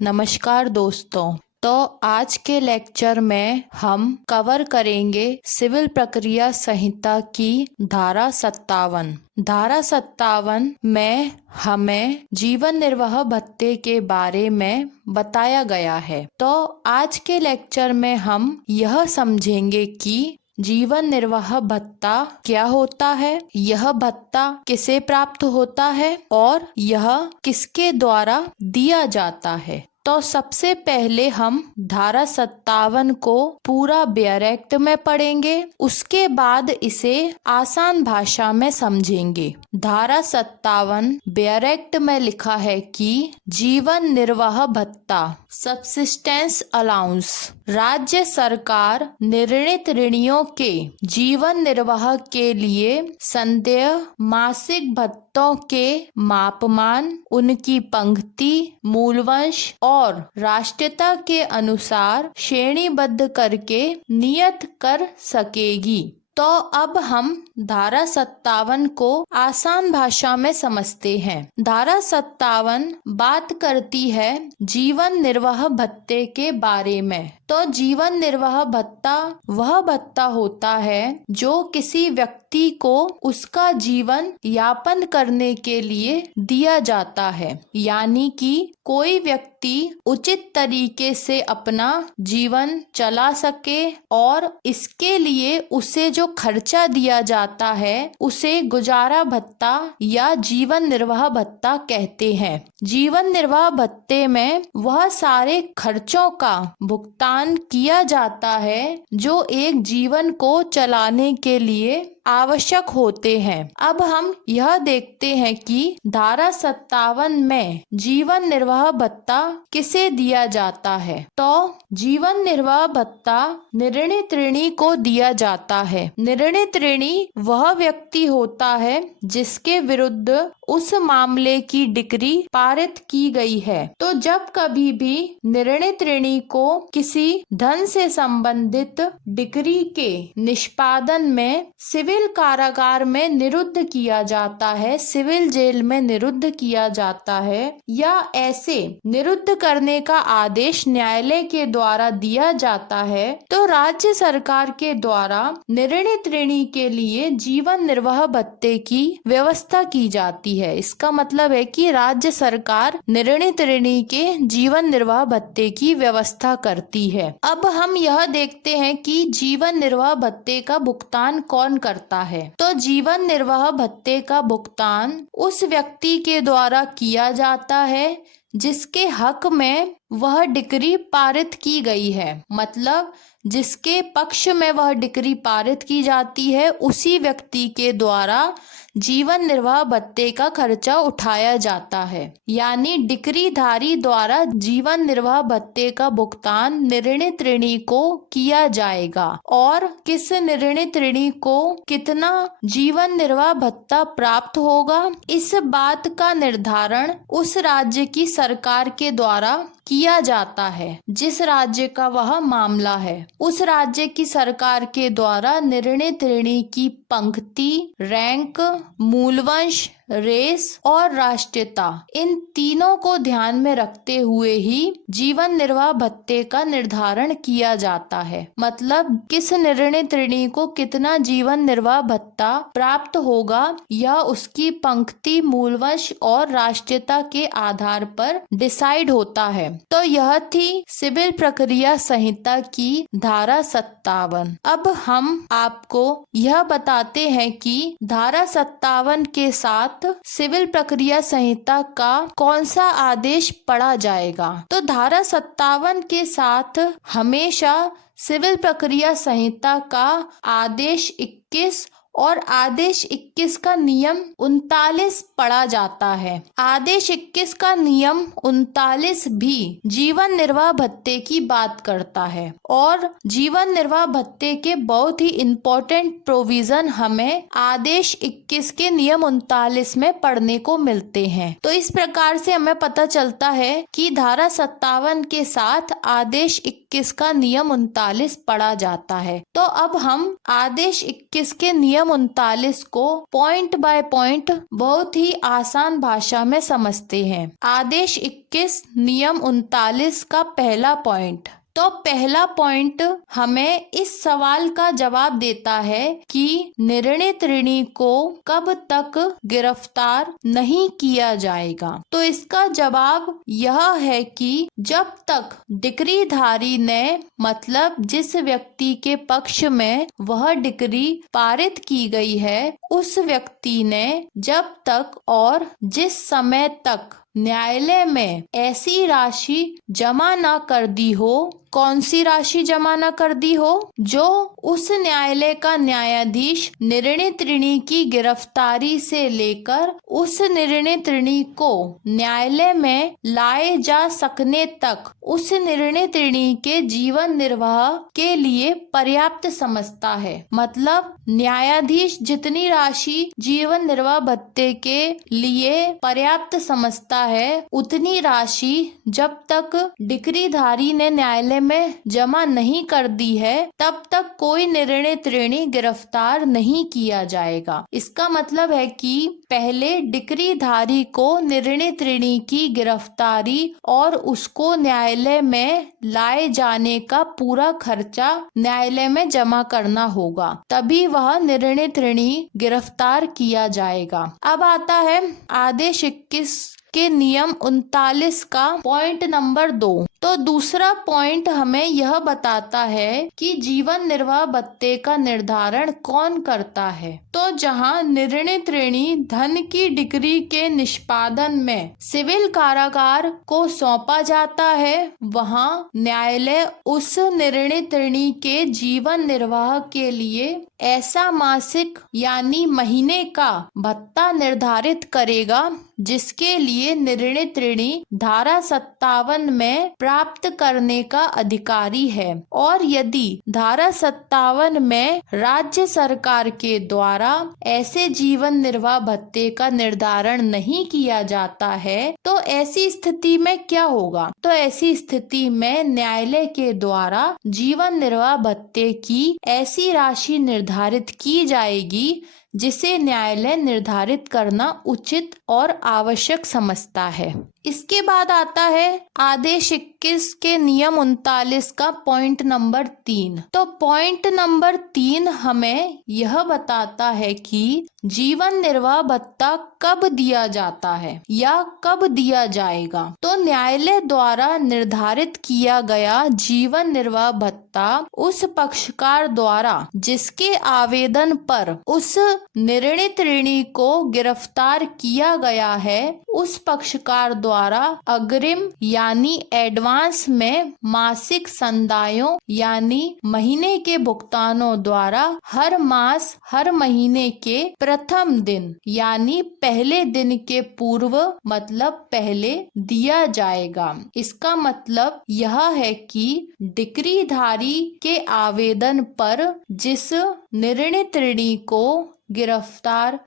नमस्कार दोस्तों। तो आज के लेक्चर में हम कवर करेंगे सिविल प्रक्रिया संहिता की धारा 57। धारा 57 में हमें जीवन निर्वाह भत्ते के बारे में बताया गया है। तो आज के लेक्चर में हम यह समझेंगे कि जीवन निर्वाह भत्ता क्या होता है, यह भत्ता किसे प्राप्त होता है और यह किसके द्वारा दिया जाता है। तो सबसे पहले हम धारा 57 को पूरा बेयर एक्ट में पढ़ेंगे, उसके बाद इसे आसान भाषा में समझेंगे। धारा 57 बेयर एक्ट में लिखा है कि जीवन निर्वाह भत्ता सब्सिस्टेंस अलाउंस राज्य सरकार निर्णीत ऋणियों के जीवन निर्वाह के लिए संदेय मासिक भत्तों के मापमान, उनकी पंक्ति, मूलवंश और राष्ट्रीयता के अनुसार श्रेणीबद्ध करके नियत कर सकेगी। तो अब हम धारा 57 को आसान भाषा में समझते हैं। धारा 57 बात करती है जीवन निर्वाह भत्ते के बारे में। तो जीवन निर्वाह भत्ता वह भत्ता होता है जो किसी व्यक्ति को उसका जीवन यापन करने के लिए दिया जाता है, यानी कि कोई व्यक्ति उचित तरीके से अपना जीवन चला सके और इसके लिए उसे जो खर्चा दिया जाता है उसे गुजारा भत्ता या जीवन निर्वाह भत्ता कहते हैं। जीवन निर्वाह भत्ते में वह सारे खर्चों का भुगतान किया जाता है जो एक जीवन को चलाने के लिए आवश्यक होते हैं। अब हम यह देखते हैं कि धारा 57 में जीवन निर्वाह भत्ता किसे दिया जाता है। तो जीवन निर्वाह भत्ता निर्णीत ऋणी को दिया जाता है। निर्णीत ऋणी वह व्यक्ति होता है जिसके विरुद्ध उस मामले की डिक्री पारित की गई है। तो जब कभी भी निर्णीत ऋणी को किसी धन से संबंधित डिक्री के निष्पादन में सिविल कारागार में निरुद्ध किया जाता है, सिविल जेल में निरुद्ध किया जाता है, या ऐसे निरुद्ध करने का आदेश न्यायालय के द्वारा दिया जाता है, तो राज्य सरकार के द्वारा निर्णीत ऋणी के लिए जीवन निर्वाह भत्ते की व्यवस्था की जाती है। इसका मतलब है कि राज्य सरकार निर्णीत ऋणी के जीवन निर्वाह भत्ते की व्यवस्था करती है। अब हम यह देखते हैं कि जीवन निर्वाह भत्ते का भुगतान कौन करता है। तो जीवन निर्वाह भत्ते का भुगतान उस व्यक्ति के द्वारा किया जाता है जिसके हक में वह डिक्री पारित की गई है। मतलब जिसके पक्ष में वह डिक्री पारित की जाती है उसी व्यक्ति के द्वारा जीवन निर्वाह भत्ते का खर्चा उठाया जाता है। यानी डिक्रीधारी द्वारा जीवन निर्वाह भत्ते का भुगतान निर्णीत ऋणी को किया जाएगा और किस निर्णीत ऋणी को कितना जीवन निर्वाह भत्ता प्राप्त होगा, इस बात का निर्धारण उस राज्य की सरकार के द्वारा किया जाता है जिस राज्य का वह मामला है। उस राज्य की सरकार के द्वारा निर्णीत ऋणी की पंक्ति, रैंक, मूलवंश, रेस और राष्ट्रीयता, इन तीनों को ध्यान में रखते हुए ही जीवन निर्वाह भत्ते का निर्धारण किया जाता है। मतलब किस निर्णीत ऋणी को कितना जीवन निर्वाह भत्ता प्राप्त होगा यह उसकी पंक्ति, मूलवंश और राष्ट्रीयता के आधार पर डिसाइड होता है। तो यह थी सिविल प्रक्रिया संहिता की धारा 57। अब हम आपको यह बताते हैं कि धारा 57 के साथ सिविल प्रक्रिया संहिता का कौन सा आदेश पढ़ा जाएगा। तो धारा 57 के साथ हमेशा सिविल प्रक्रिया संहिता का आदेश 21 और आदेश 21 का नियम 39 पढ़ा जाता है। आदेश 21 का नियम 39 भी जीवन निर्वाह भत्ते की बात करता है और जीवन निर्वाह भत्ते के बहुत ही इम्पोर्टेंट प्रोविजन हमें आदेश 21 के नियम 39 में पढ़ने को मिलते हैं। तो इस प्रकार से हमें पता चलता है कि धारा 57 के साथ आदेश 21 का नियम 39 पढ़ा जाता है। तो अब हम आदेश 21 के नियम 39 को पॉइंट बाय पॉइंट बहुत ही आसान भाषा में समझते हैं। आदेश 21 नियम 39 का पहला पॉइंट। तो पहला पॉइंट हमें इस सवाल का जवाब देता है कि निर्णित ऋणी को कब तक गिरफ्तार नहीं किया जाएगा। तो इसका जवाब यह है कि जब तक डिक्रीधारी ने, मतलब जिस व्यक्ति के पक्ष में वह डिक्री पारित की गई है, उस व्यक्ति ने जब तक और जिस समय तक न्यायालय में ऐसी राशि जमा न कर दी हो। कौन सी राशि जमा न कर दी हो? जो उस न्यायालय का न्यायाधीश निर्णित ऋणी की गिरफ्तारी से लेकर उस निर्णित ऋणी को न्यायालय में लाए जा सकने तक उस निर्णित ऋणी के जीवन निर्वाह के लिए पर्याप्त समझता है। मतलब न्यायाधीश जितनी राशि जीवन निर्वाह भत्ते के लिए पर्याप्त समझता है, उतनी राशि जब तक डिक्रीधारी ने न्यायालय में जमा नहीं कर दी है, तब तक कोई निर्णित ऋणी गिरफ्तार नहीं किया जाएगा। इसका मतलब है कि पहले डिक्रीधारी को निर्णित ऋणी की गिरफ्तारी और उसको न्यायालय में लाए जाने का पूरा खर्चा न्यायालय में जमा करना होगा, तभी वह निर्णित ऋणी गिरफ्तार किया जाएगा। अब आता है आदेश 21 के नियम 39 का पॉइंट नंबर 2। तो दूसरा पॉइंट हमें यह बताता है कि जीवन निर्वाह भत्ते का निर्धारण कौन करता है। तो जहां निर्णित ऋणी धन की डिक्री के निष्पादन में सिविल कारागार को सौंपा जाता है, वहां न्यायालय उस निर्णित ऋणी के जीवन निर्वाह के लिए ऐसा मासिक यानी महीने का भत्ता निर्धारित करेगा जिसके लिए निर्णित ऋणी धारा 57 में प्राप्त करने का अधिकारी है। और यदि धारा 57 में राज्य सरकार के द्वारा ऐसे जीवन निर्वाह भत्ते का निर्धारण नहीं किया जाता है, तो ऐसी स्थिति में क्या होगा? तो ऐसी स्थिति में न्यायालय के द्वारा जीवन निर्वाह भत्ते की ऐसी राशि निर्धारित की जाएगी जिसे न्यायालय निर्धारित करना उचित और आवश्यक समझता है। इसके बाद आता है आदेश 21 के नियम 39 का पॉइंट नंबर 3। तो पॉइंट नंबर 3 हमें यह बताता है कि जीवन निर्वाह भत्ता कब दिया जाता है या कब दिया जाएगा। तो न्यायालय द्वारा निर्धारित किया गया जीवन निर्वाह भत्ता उस पक्षकार द्वारा जिसके आवेदन पर उस निर्णित ऋणी को गिरफ्तार किया गया है, उस पक्षकार द्वारा अग्रिम यानी एडवांस में मासिक संदायों यानी महीने के भुगतानों द्वारा हर मास हर महीने के प्रथम दिन यानी पहले दिन के पूर्व, मतलब पहले दिया जाएगा। इसका मतलब यह है कि डिक्रीधारी के आवेदन पर जिस निर्णित ऋणी को गिरफ्तार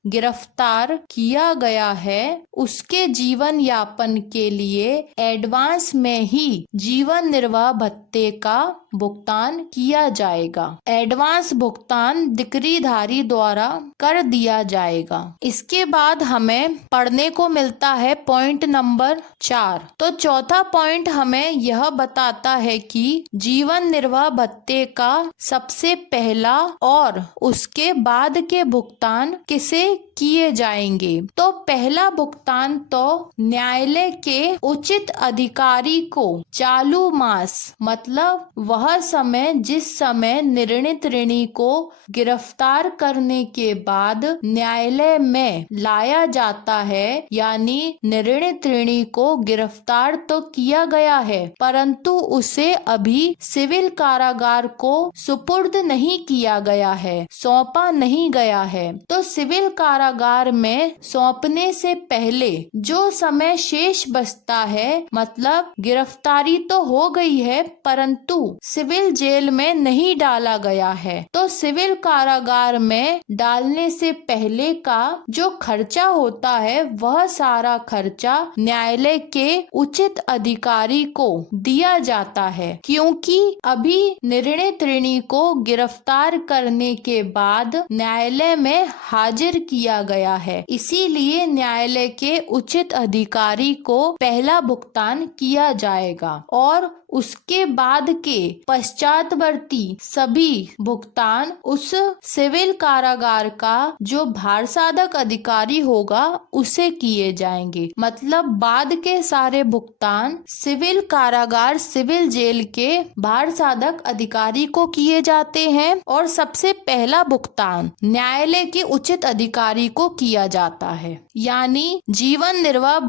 किया गया है, उसके जीवन यापन के लिए एडवांस में ही जीवन निर्वाह भत्ते का भुगतान किया जाएगा। एडवांस भुगतान डिक्रीधारी द्वारा कर दिया जाएगा। इसके बाद हमें पढ़ने को मिलता है पॉइंट नंबर 4। तो चौथा पॉइंट हमें यह बताता है कि जीवन निर्वाह भत्ते का सबसे पहला और उसके बाद के भुगतान किसे किए जाएंगे। तो पहला भुगतान तो न्यायालय के उचित अधिकारी को चालू मास, मतलब वह समय जिस समय निर्णित ऋणी को गिरफ्तार करने के बाद न्यायालय में लाया जाता है, यानी निर्णित ऋणी को गिरफ्तार तो किया गया है परंतु उसे अभी सिविल कारागार को सुपुर्द नहीं किया गया है, सौंपा नहीं गया है। तो सिविल कारागार कारागार में सौंपने से पहले जो समय शेष बचता है, मतलब गिरफ्तारी तो हो गई है परंतु सिविल जेल में नहीं डाला गया है, तो सिविल कारागार में डालने से पहले का जो खर्चा होता है वह सारा खर्चा न्यायालय के उचित अधिकारी को दिया जाता है, क्योंकि अभी निर्णित ऋणी को गिरफ्तार करने के बाद न्यायालय में हाजिर किया गया है, इसीलिए न्यायालय के उचित अधिकारी को पहला भुगतान किया जाएगा और उसके बाद के पश्चातवर्ती सभी भुगतान उस सिविल कारागार का जो भारसाधक अधिकारी होगा उसे किए जाएंगे। मतलब बाद के सारे भुगतान सिविल कारागार सिविल जेल के भारसाधक अधिकारी को किए जाते हैं और सबसे पहला भुगतान न्यायालय के उचित अधिकारी को किया जाता है। यानी जीवन निर्वाह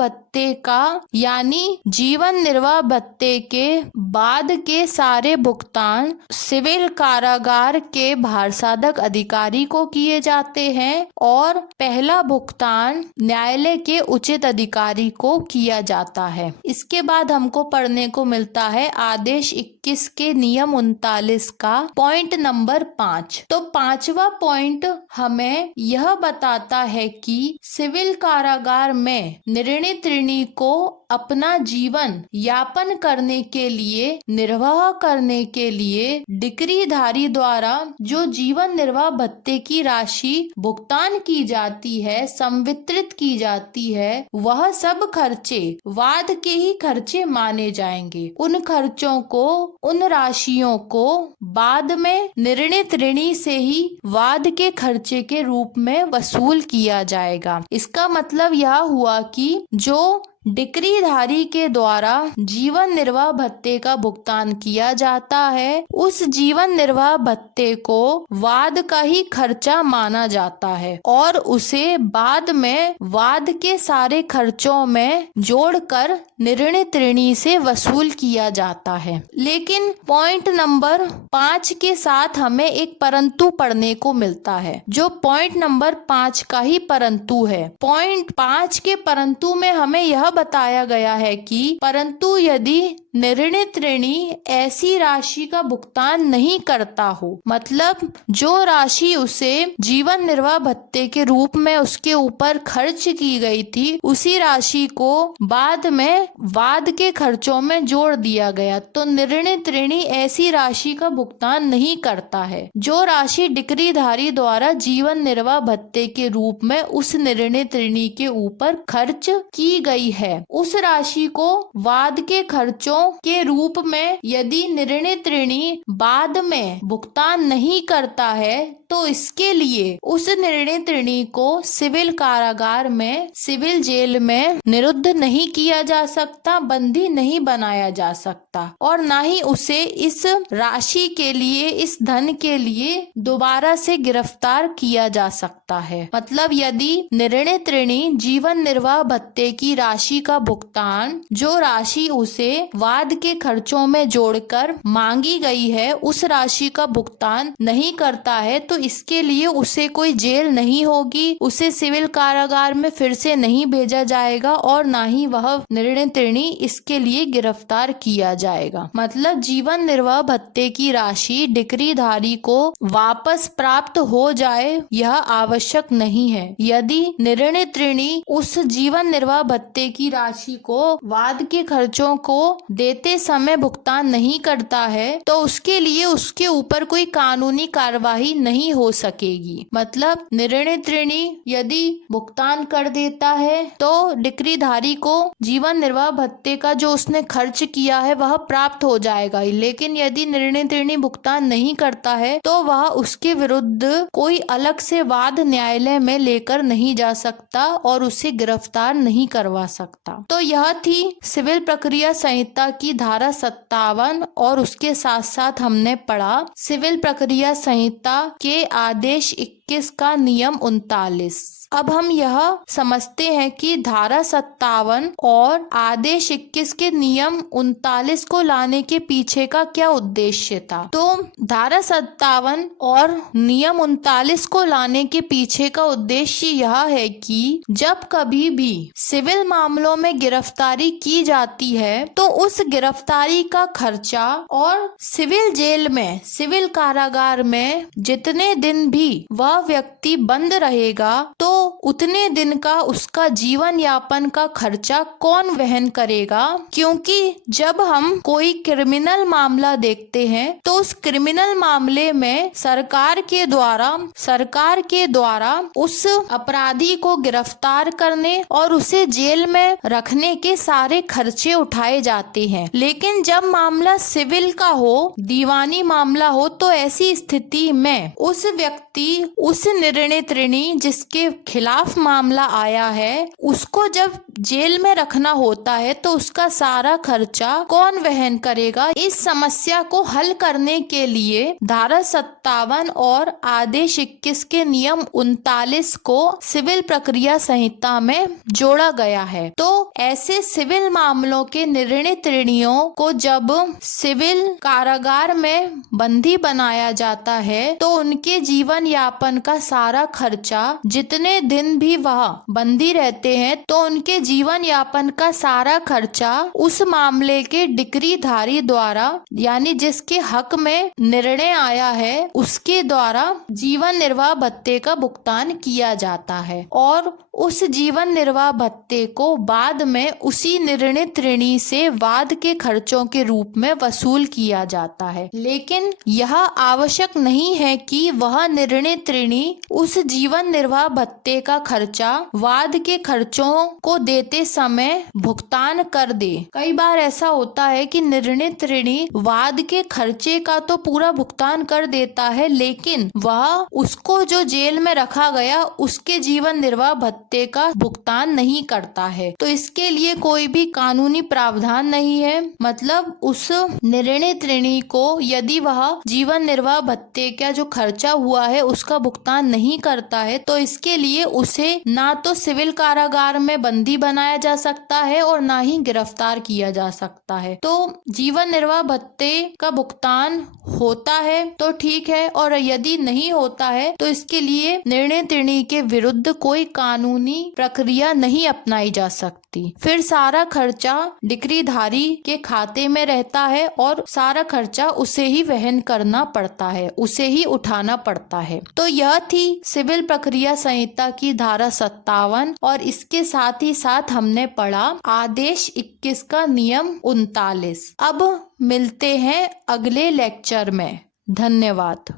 भत्ते के बाद के सारे भुगतान सिविल कारागार के भारसाधक अधिकारी को किए जाते हैं और पहला भुगतान न्यायालय के उचित अधिकारी को किया जाता है। इसके बाद हमको पढ़ने को मिलता है आदेश 21 के नियम 39 का पॉइंट नंबर 5। तो पांचवा पॉइंट हमें यह बताता है कि सिविल कारागार में निर्णित ऋणी को अपना जीवन यापन करने के लिए, निर्वाह करने के लिए डिक्रीधारी द्वारा जो जीवन निर्वाह भत्ते की राशि भुगतान की जाती है, संवितरित की जाती है, वह सब खर्चे वाद के ही खर्चे माने जाएंगे। उन खर्चों को, उन राशियों को बाद में निर्णित ऋणी से ही वाद के खर्चे के रूप में वसूल किया जाएगा। इसका मतलब यह हुआ कि जो डिक्रीधारी के द्वारा जीवन निर्वाह भत्ते का भुगतान किया जाता है, उस जीवन निर्वाह भत्ते को वाद का ही खर्चा माना जाता है और उसे बाद में वाद के सारे खर्चों में जोड़कर निर्णित ऋणी से वसूल किया जाता है। लेकिन पॉइंट नंबर 5 के साथ हमें एक परंतु पढ़ने को मिलता है, जो पॉइंट नंबर 5 का ही परंतु है। पॉइंट 5 के परंतु में हमें यह बताया गया है कि परंतु यदि निर्णित ऋणी ऐसी राशि का भुगतान नहीं करता हो, मतलब जो राशि उसे जीवन निर्वाह भत्ते के रूप में उसके ऊपर खर्च की गई थी, उसी राशि को बाद में वाद के खर्चों में जोड़ दिया गया, तो निर्णित ऋणी ऐसी राशि का भुगतान नहीं करता है। जो राशि डिक्रीधारी द्वारा जीवन निर्वाह भत्ते के रूप में उस निर्णित ऋणी के ऊपर खर्च की गई है, उस राशि को वाद के खर्चों के रूप में यदि निर्णित ऋणी बाद में भुगतान नहीं करता है, तो इसके लिए उस निर्णित ऋणी को सिविल कारागार में, सिविल जेल में निरुद्ध नहीं किया जा सकता, बंदी नहीं बनाया जा सकता और ना ही उसे इस राशि के लिए, इस धन के लिए दोबारा से गिरफ्तार किया जा सकता है। मतलब यदि निर्णित ऋणी जीवन निर्वाह भत्ते की राशि का भुगतान, जो राशि उसे वाद के खर्चों में जोड़कर मांगी गई है, उस राशि का भुगतान नहीं करता है, तो इसके लिए उसे कोई जेल नहीं होगी, उसे सिविल कारागार में फिर से नहीं भेजा जाएगा और ना ही वह निर्णित ऋणी इसके लिए गिरफ्तार किया जाएगा। मतलब जीवन निर्वाह भत्ते की राशि डिक्रीधारी को वापस प्राप्त हो जाए यह आवश्यक नहीं है। यदि निर्णित ऋणी उस जीवन निर्वाह भत्ते की राशि को वाद के खर्चों को देते समय भुगतान नहीं करता है, तो उसके लिए उसके ऊपर कोई कानूनी कार्यवाही नहीं हो सकेगी। मतलब निर्णित ऋणी यदि भुगतान कर देता है तो डिक्रीधारी को जीवन निर्वाह भत्ते का जो उसने खर्च किया है वह प्राप्त हो जाएगा, लेकिन यदि निर्णित ऋणी भुगतान नहीं करता है तो वह उसके विरुद्ध कोई अलग से वाद न्यायालय में लेकर नहीं जा सकता और उसे गिरफ्तार नहीं करवा सकता। तो यह थी सिविल प्रक्रिया संहिता की धारा 57 और उसके साथ साथ हमने पढ़ा सिविल प्रक्रिया संहिता के आदेश 21 का नियम 39। अब हम यह समझते हैं कि धारा 57 और आदेश 21 के नियम 39 को लाने के पीछे का क्या उद्देश्य था। तो धारा 57 और नियम 39 को लाने के पीछे का उद्देश्य यह है कि जब कभी भी सिविल मामलों में गिरफ्तारी की जाती है तो उस गिरफ्तारी का खर्चा और सिविल जेल में, सिविल कारागार में जितने दिन भी वह व्यक्ति बंद रहेगा तो उतने दिन का उसका जीवन यापन का खर्चा कौन वहन करेगा। क्योंकि जब हम कोई क्रिमिनल मामला देखते हैं तो उस क्रिमिनल मामले में सरकार के द्वारा उस अपराधी को गिरफ्तार करने और उसे जेल में रखने के सारे खर्चे उठाए जाते हैं। लेकिन जब मामला सिविल का हो, दीवानी मामला हो, तो ऐसी स्थिति में उस व्यक्ति, उस निर्णित ऋणी जिसके खिलाफ मामला आया है, उसको जब जेल में रखना होता है तो उसका सारा खर्चा कौन वहन करेगा। इस समस्या को हल करने के लिए धारा 57 और आदेश 21 के नियम 39 को सिविल प्रक्रिया संहिता में जोड़ा गया है। तो ऐसे सिविल मामलों के निर्णित ऋणियों को जब सिविल कारागार में बंदी बनाया जाता है तो उनके जीवन यापन का सारा खर्चा, जितने दिन भी वह बंदी रहते हैं तो उनके जीवन यापन का सारा खर्चा उस मामले के डिक्रीधारी द्वारा, यानी जिसके हक में निर्णय आया है, उसके द्वारा जीवन निर्वाह भत्ते का भुगतान किया जाता है और उस जीवन निर्वाह भत्ते को बाद में उसी निर्णित ऋणी से वाद के खर्चों के रूप में वसूल किया जाता है। लेकिन यह आवश्यक नहीं है कि वह निर्णित ऋणी उस जीवन निर्वाह भत्ते का खर्चा वाद के खर्चों को देते समय भुगतान कर दे। कई बार ऐसा होता है कि निर्णित ऋणी वाद के खर्चे का तो पूरा भुगतान कर देता है, लेकिन वह उसको जो जेल में रखा गया उसके जीवन निर्वाह भत्ते का भुगतान नहीं करता है। तो इसके लिए कोई भी कानूनी प्रावधान नहीं है। मतलब उस निर्णित ऋणी को यदि वह जीवन निर्वाह भत्ते का जो खर्चा हुआ है उसका भुगतान नहीं करता है तो इसके लिए उसे ना तो सिविल कारागार में बंदी बनाया जा सकता है और ना ही गिरफ्तार किया जा सकता है। तो जीवन निर्वाह भत्ते का भुगतान होता है तो ठीक है, और यदि नहीं होता है तो इसके लिए निर्णित ऋणी के विरुद्ध कोई कानूनी प्रक्रिया नहीं अपनाई जा सकती। फिर सारा खर्चा डिक्रीधारी के खाते में रहता है और सारा खर्चा उसे ही वहन करना पड़ता है, उसे ही उठाना पड़ता है। तो यह थी सिविल प्रक्रिया संहिता की धारा 57 और इसके साथ ही साथ हमने पढ़ा आदेश 21 का नियम 39। अब मिलते हैं अगले लेक्चर में। धन्यवाद।